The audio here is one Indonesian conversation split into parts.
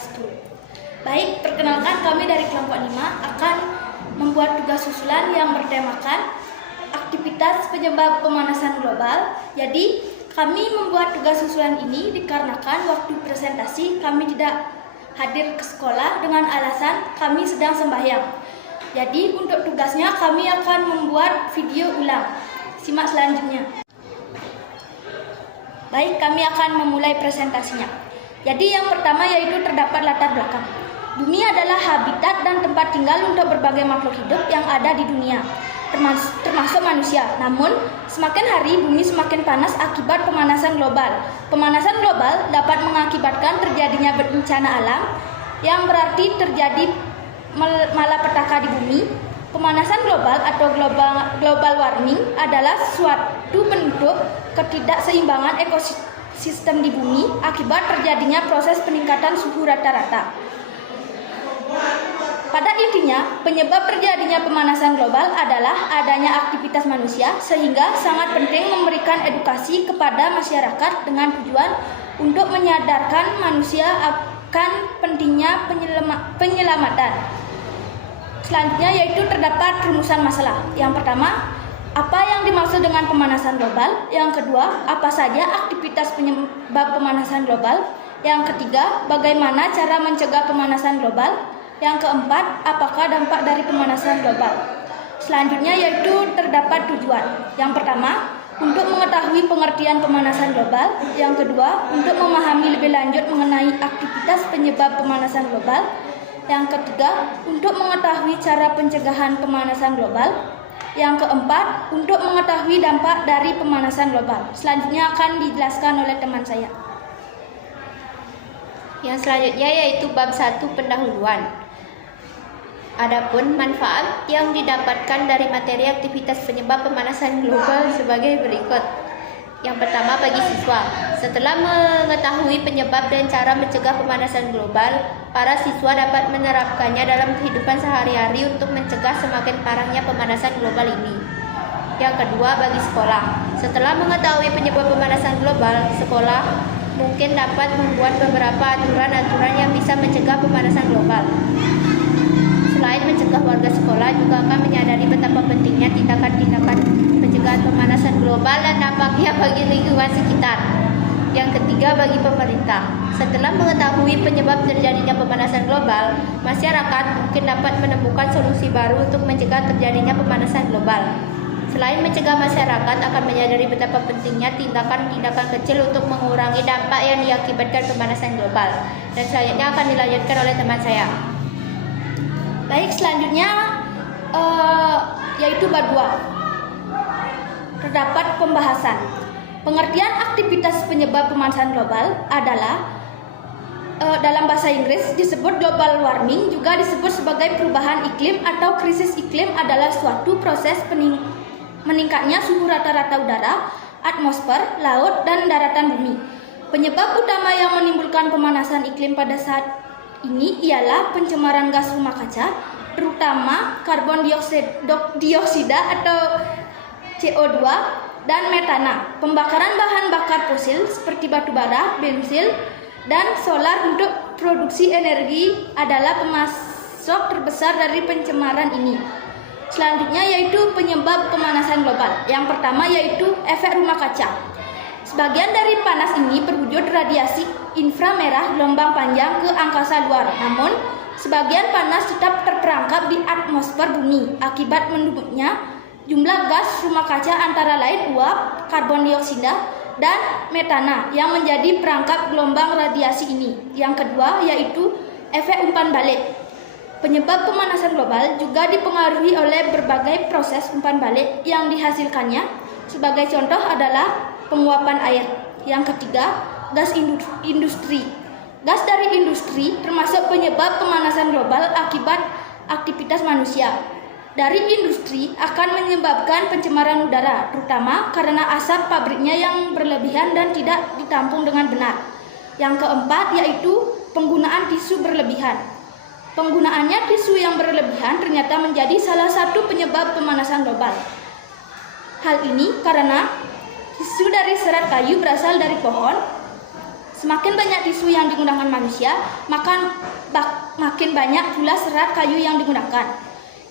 kelas 10. Baik, perkenalkan kami dari kelompok 5 akan membuat tugas susulan yang bertemakan aktivitas penyebab pemanasan global. Jadi, kami membuat tugas susulan ini dikarenakan waktu presentasi kami tidak hadir ke sekolah dengan alasan kami sedang sembahyang. Jadi, untuk tugasnya kami akan membuat video ulang. Simak selanjutnya. Baik, kami akan memulai presentasinya. Jadi, yang pertama yaitu terdapat latar belakang. Bumi adalah habitat dan tempat tinggal untuk berbagai makhluk hidup yang ada di dunia, termasuk manusia. Namun, semakin hari bumi semakin panas akibat pemanasan global. Pemanasan global dapat mengakibatkan terjadinya bencana alam, yang berarti terjadi malapetaka di bumi. Pemanasan global atau global warming adalah suatu bentuk ketidakseimbangan ekosistem di bumi akibat terjadinya proses peningkatan suhu rata-rata. Pada intinya, penyebab terjadinya pemanasan global adalah adanya aktivitas manusia, sehingga sangat penting memberikan edukasi kepada masyarakat dengan tujuan untuk menyadarkan manusia akan pentingnya penyelamatan. Selanjutnya yaitu terdapat rumusan masalah. Yang pertama, apa yang dimaksud dengan pemanasan global? Yang kedua, apa saja aktivitas penyebab pemanasan global? Yang ketiga, bagaimana cara mencegah pemanasan global? Yang keempat, apakah dampak dari pemanasan global? Selanjutnya yaitu terdapat tujuan. Yang pertama, untuk mengetahui pengertian pemanasan global. Yang kedua, untuk memahami lebih lanjut mengenai aktivitas penyebab pemanasan global. Yang ketiga, untuk mengetahui cara pencegahan pemanasan global. Yang keempat, untuk mengetahui dampak dari pemanasan global. Selanjutnya akan dijelaskan oleh teman saya. Yang selanjutnya yaitu bab 1 pendahuluan. Adapun manfaat yang didapatkan dari materi aktivitas penyebab pemanasan global sebagai berikut. Yang pertama, bagi siswa, setelah mengetahui penyebab dan cara mencegah pemanasan global, para siswa dapat menerapkannya dalam kehidupan sehari-hari untuk mencegah semakin parahnya pemanasan global ini. Yang kedua, bagi sekolah, setelah mengetahui penyebab pemanasan global, sekolah mungkin dapat membuat beberapa aturan-aturan yang bisa mencegah pemanasan global. Selain mencegah warga sekolah, juga akan menyadari betapa pentingnya tindakan-tindakan pencegahan pemanasan global dan dampaknya bagi lingkungan sekitar. Yang ketiga, bagi pemerintah. Setelah mengetahui penyebab terjadinya pemanasan global, masyarakat mungkin dapat menemukan solusi baru untuk mencegah terjadinya pemanasan global. Selain mencegah, masyarakat akan menyadari betapa pentingnya tindakan-tindakan kecil untuk mengurangi dampak yang diakibatkan pemanasan global. Dan selanjutnya akan dilanjutkan oleh teman saya. Baik, selanjutnya yaitu bab 2. Terdapat pembahasan. Pengertian aktivitas penyebab pemanasan global adalah dalam bahasa Inggris disebut global warming, juga disebut sebagai perubahan iklim atau krisis iklim, adalah suatu proses meningkatnya suhu rata-rata udara, atmosfer, laut, dan daratan bumi. Penyebab utama yang menimbulkan pemanasan iklim pada saat ini ialah pencemaran gas rumah kaca, terutama karbon dioksida atau CO2 dan metana. Pembakaran bahan bakar fosil seperti batu bara, bensin, dan solar untuk produksi energi adalah pemasok terbesar dari pencemaran ini. Selanjutnya yaitu penyebab pemanasan global. Yang pertama yaitu efek rumah kaca. Sebagian dari panas ini berwujud radiasi inframerah gelombang panjang ke angkasa luar. Namun, sebagian panas tetap terperangkap di atmosfer bumi akibat menurunnya jumlah gas rumah kaca, antara lain uap, karbon dioksida, dan metana yang menjadi perangkap gelombang radiasi ini. Yang kedua yaitu efek umpan balik. Penyebab pemanasan global juga dipengaruhi oleh berbagai proses umpan balik yang dihasilkannya. Sebagai contoh adalah penguapan air. Yang ketiga, gas industri. Gas dari industri termasuk penyebab pemanasan global akibat aktivitas manusia. Dari industri akan menyebabkan pencemaran udara, terutama karena asap pabriknya yang berlebihan dan tidak ditampung dengan benar. Yang keempat yaitu penggunaan tisu berlebihan. Penggunaannya tisu yang berlebihan ternyata menjadi salah satu penyebab pemanasan global. Hal ini karena tisu dari serat kayu berasal dari pohon, Semakin banyak tisu yang digunakan manusia, maka makin banyak pula serat kayu yang digunakan.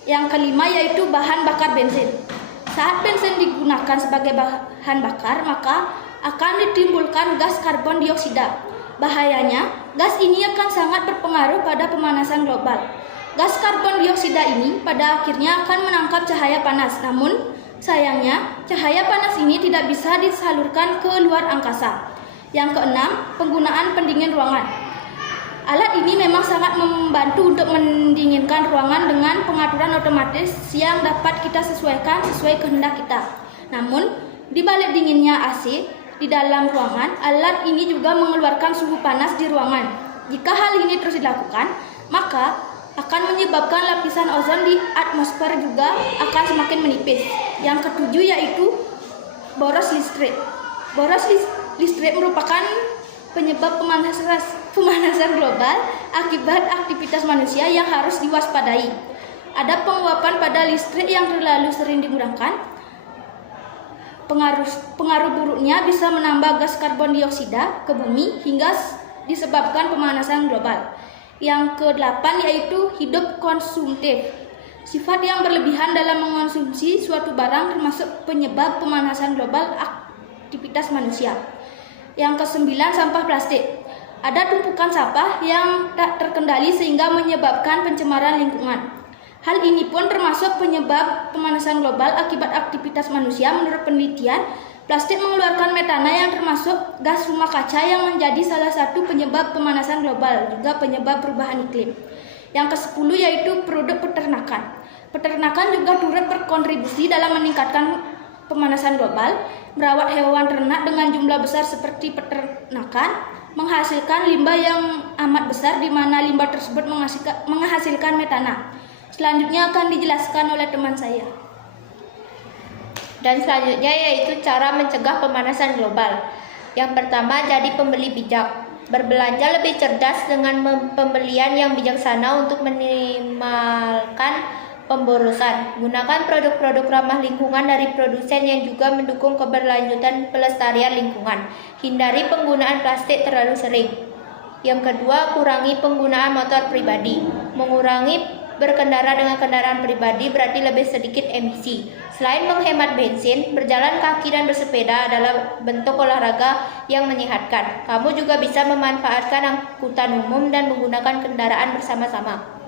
Yang kelima yaitu bahan bakar bensin. Saat bensin digunakan sebagai bahan bakar, maka akan ditimbulkan gas karbon dioksida. Bahayanya, gas ini akan sangat berpengaruh pada pemanasan global. Gas karbon dioksida ini pada akhirnya akan menangkap cahaya panas. Namun, sayangnya, cahaya panas ini tidak bisa disalurkan ke luar angkasa. Yang keenam, penggunaan pendingin ruangan. Alat ini memang sangat membantu untuk mendinginkan ruangan dengan pengaturan otomatis yang dapat kita sesuaikan sesuai kehendak kita. Namun, di balik dinginnya AC di dalam ruangan, alat ini juga mengeluarkan suhu panas di ruangan. Jika hal ini terus dilakukan, maka akan menyebabkan lapisan ozon di atmosfer juga akan semakin menipis. Yang ketujuh yaitu boros listrik. Boros listrik merupakan penyebab pemanasan global akibat aktivitas manusia yang harus diwaspadai. Ada penguapan pada listrik yang terlalu sering digunakan. Pengaruh buruknya bisa menambah gas karbon dioksida ke bumi hingga disebabkan pemanasan global. Yang kedelapan yaitu hidup konsumtif. Sifat yang berlebihan dalam mengonsumsi suatu barang termasuk penyebab pemanasan global aktivitas manusia. Yang kesembilan, sampah plastik. Ada tumpukan sampah yang tak terkendali sehingga menyebabkan pencemaran lingkungan. Hal ini pun termasuk penyebab pemanasan global akibat aktivitas manusia. Menurut penelitian, plastik mengeluarkan metana yang termasuk gas rumah kaca yang menjadi salah satu penyebab pemanasan global, juga penyebab perubahan iklim. Yang ke-10 yaitu produk peternakan. Peternakan juga turut berkontribusi dalam meningkatkan pemanasan global. Merawat hewan ternak dengan jumlah besar seperti peternakan menghasilkan limbah yang amat besar, di mana limbah tersebut menghasilkan metana. Selanjutnya akan dijelaskan oleh teman saya. Dan selanjutnya yaitu cara mencegah pemanasan global. Yang pertama, jadi pembeli bijak. Berbelanja lebih cerdas dengan pembelian yang bijaksana untuk minimalkan pemborosan. Gunakan produk-produk ramah lingkungan dari produsen yang juga mendukung keberlanjutan pelestarian lingkungan. Hindari penggunaan plastik terlalu sering. Yang kedua, kurangi penggunaan motor pribadi. Mengurangi berkendara dengan kendaraan pribadi berarti lebih sedikit emisi. Selain menghemat bensin, berjalan kaki dan bersepeda adalah bentuk olahraga yang menyehatkan. Kamu juga bisa memanfaatkan angkutan umum dan menggunakan kendaraan bersama-sama.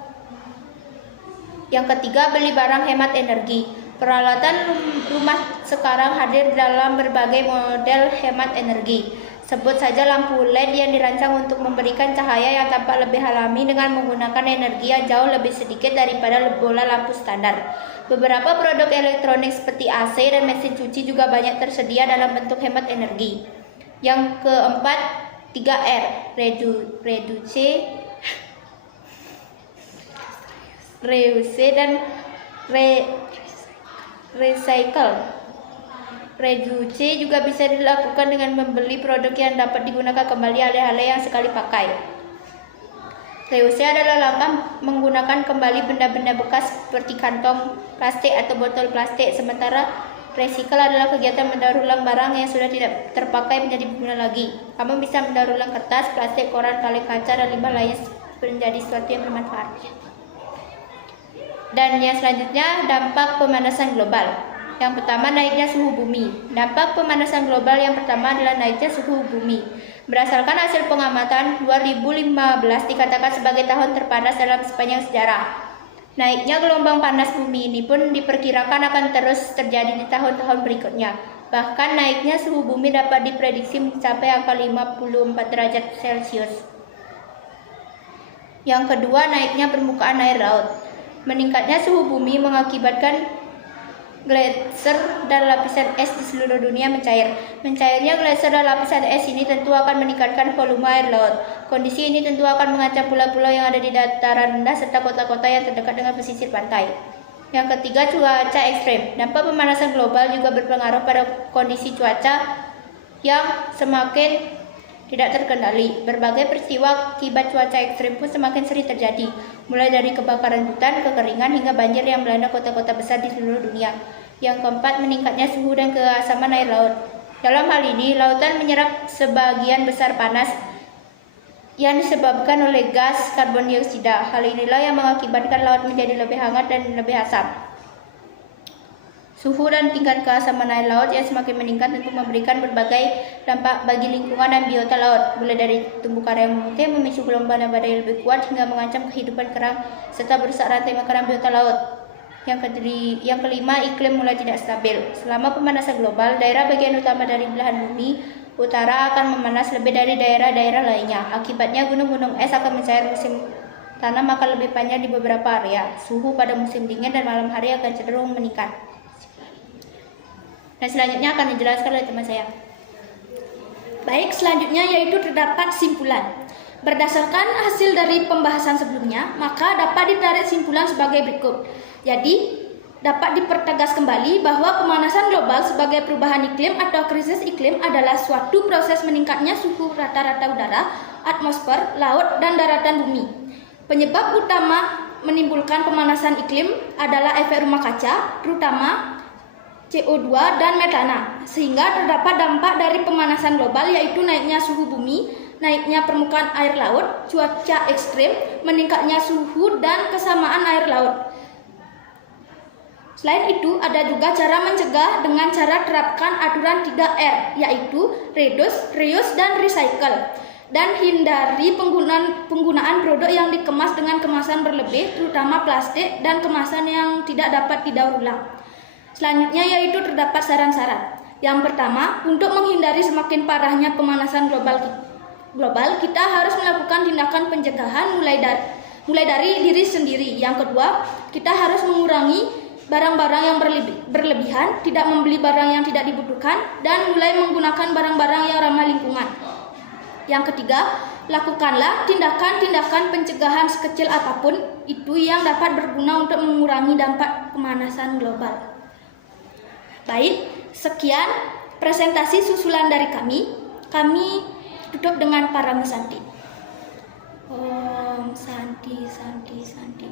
Yang ketiga, beli barang hemat energi. Peralatan rumah sekarang hadir dalam berbagai model hemat energi. Sebut saja lampu LED yang dirancang untuk memberikan cahaya yang tampak lebih alami dengan menggunakan energi yang jauh lebih sedikit daripada bola lampu standar. Beberapa produk elektronik seperti AC dan mesin cuci juga banyak tersedia dalam bentuk hemat energi. Yang keempat, 3R, reuse dan recycle. Reduce juga bisa dilakukan dengan membeli produk yang dapat digunakan kembali alih-alih yang sekali pakai. Reuse adalah langkah menggunakan kembali benda-benda bekas seperti kantong plastik atau botol plastik, sementara recycle adalah kegiatan mendaur ulang barang yang sudah tidak terpakai menjadi berguna lagi. Kamu bisa mendaur ulang kertas, plastik, koran, kaleng kaca, dan limbah lainnya menjadi sesuatu yang bermanfaat. Dan yang selanjutnya, dampak pemanasan global. Yang pertama, naiknya suhu bumi. Dampak pemanasan global yang pertama adalah naiknya suhu bumi. Berdasarkan hasil pengamatan, 2015 dikatakan sebagai tahun terpanas dalam sepanjang sejarah. Naiknya gelombang panas bumi ini pun diperkirakan akan terus terjadi di tahun-tahun berikutnya. Bahkan naiknya suhu bumi dapat diprediksi mencapai angka 54 derajat Celcius. Yang kedua, naiknya permukaan air laut. Meningkatnya suhu bumi mengakibatkan gletser dan lapisan es di seluruh dunia mencair. Mencairnya gletser dan lapisan es ini tentu akan meningkatkan volume air laut. Kondisi ini tentu akan mengancam pulau-pulau yang ada di dataran rendah serta kota-kota yang terdekat dengan pesisir pantai. Yang ketiga, cuaca ekstrem. Dampak pemanasan global juga berpengaruh pada kondisi cuaca yang semakin tidak terkendali. Berbagai peristiwa akibat cuaca ekstrem pun semakin sering terjadi, mulai dari kebakaran hutan, kekeringan, hingga banjir yang melanda kota-kota besar di seluruh dunia. Yang keempat, meningkatnya suhu dan keasaman air laut. Dalam hal ini, lautan menyerap sebagian besar panas yang disebabkan oleh gas karbon dioksida. Hal inilah yang mengakibatkan laut menjadi lebih hangat dan lebih asam. Suhu dan tingkat keasaman air laut yang semakin meningkat tentu memberikan berbagai dampak bagi lingkungan dan biota laut, mulai dari terumbu karang yang memutih, memicu gelombang dan badai yang lebih kuat, hingga mengancam kehidupan kerang serta merusak rantai makanan biota laut. Yang kelima, iklim mulai tidak stabil. Selama pemanasan global, daerah bagian utama dari belahan bumi utara akan memanas lebih dari daerah-daerah lainnya. Akibatnya gunung-gunung es akan mencair, musim tanam akan lebih panjang di beberapa area. Suhu pada musim dingin dan malam hari akan cenderung meningkat. Dan selanjutnya akan dijelaskan oleh teman saya. Baik, selanjutnya yaitu terdapat simpulan. Berdasarkan hasil dari pembahasan sebelumnya, maka dapat ditarik simpulan sebagai berikut. Jadi, dapat dipertegas kembali bahwa pemanasan global sebagai perubahan iklim atau krisis iklim adalah suatu proses meningkatnya suhu rata-rata udara, atmosfer, laut, dan daratan bumi. Penyebab utama menimbulkan pemanasan iklim adalah efek rumah kaca, terutama CO2 dan metana, sehingga terdapat dampak dari pemanasan global yaitu naiknya suhu bumi, naiknya permukaan air laut, cuaca ekstrim, meningkatnya suhu, dan kesamaan air laut. Selain itu, ada juga cara mencegah dengan cara terapkan aturan 3R, yaitu reduce, reuse, dan recycle, dan hindari penggunaan produk yang dikemas dengan kemasan berlebih, terutama plastik dan kemasan yang tidak dapat didaur ulang. Selanjutnya yaitu terdapat saran-saran. Yang pertama, untuk menghindari semakin parahnya pemanasan global, kita harus melakukan tindakan pencegahan mulai dari diri sendiri. Yang kedua, kita harus mengurangi barang-barang yang berlebihan, tidak membeli barang yang tidak dibutuhkan, dan mulai menggunakan barang-barang yang ramah lingkungan. Yang ketiga, lakukanlah tindakan-tindakan pencegahan sekecil apapun itu yang dapat berguna untuk mengurangi dampak pemanasan global. Baik, sekian presentasi susulan dari kami. Kami tutup dengan Parang Santi. Om Santi, Santi, Santi.